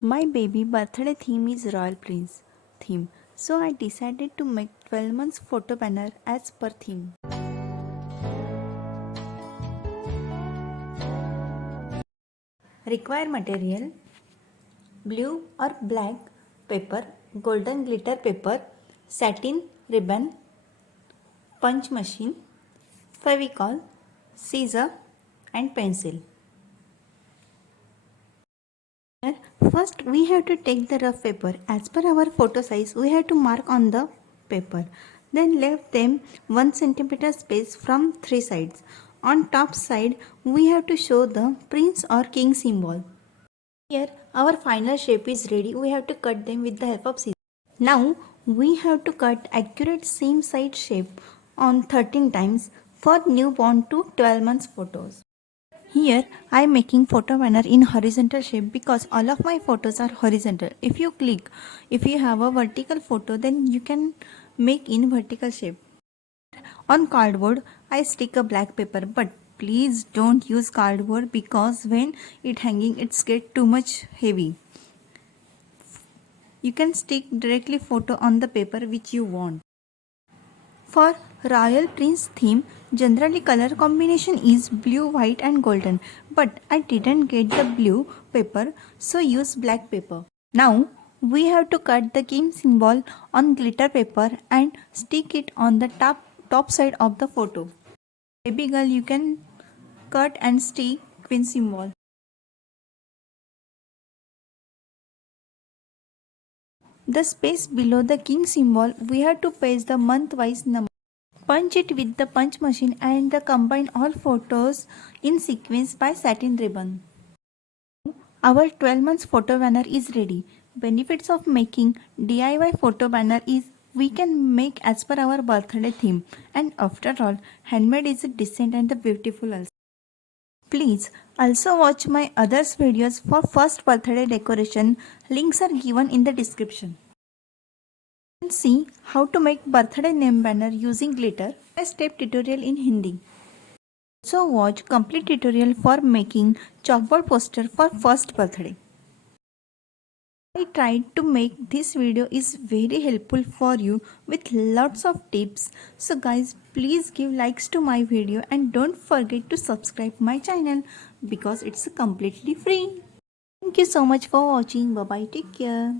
My baby birthday theme is Royal Prince theme, so I decided to make 12 months photo banner as per theme. Required material: blue or black paper, golden glitter paper, satin ribbon, punch machine, Fevicol, scissor and pencil. First we have to take the rough paper. As per our photo size, we have to mark on the paper. Then left them 1 cm space from 3 sides. On top side, we have to show the prince or king symbol. Here our final shape is ready. We have to cut them with the help of scissors. Now we have to cut accurate same side shape on 13 times for newborn to 12 months photos. Here I am making photo banner in horizontal shape because all of my photos are horizontal. If you have a vertical photo, then you can make in vertical shape. On cardboard I stick a black paper, but please don't use cardboard because when it hanging it's get too much heavy. You can stick directly photo on the paper which you want. For Royal Prince theme, generally color combination is blue, white and golden, but I didn't get the blue paper, so use black paper. Now we have to cut the king symbol on glitter paper and stick it on the top side of the photo. Baby girl, you can cut and stick queen symbol. The space below the king symbol, we have to paste the month-wise number. Punch it with the punch machine and combine all photos in sequence by satin ribbon. Our 12 months photo banner is ready. Benefits of making DIY photo banner is we can make as per our birthday theme, and after all, handmade is decent and beautiful also. Please also watch my others videos for first birthday decoration. Links are given in the description. See how to make birthday name banner using glitter. A step tutorial in Hindi. So watch complete tutorial for making chalkboard poster for first birthday. I tried to make this video is very helpful for you with lots of tips. So guys, please give likes to my video and don't forget to subscribe my channel because it's completely free. Thank you so much for watching. Bye bye. Take care.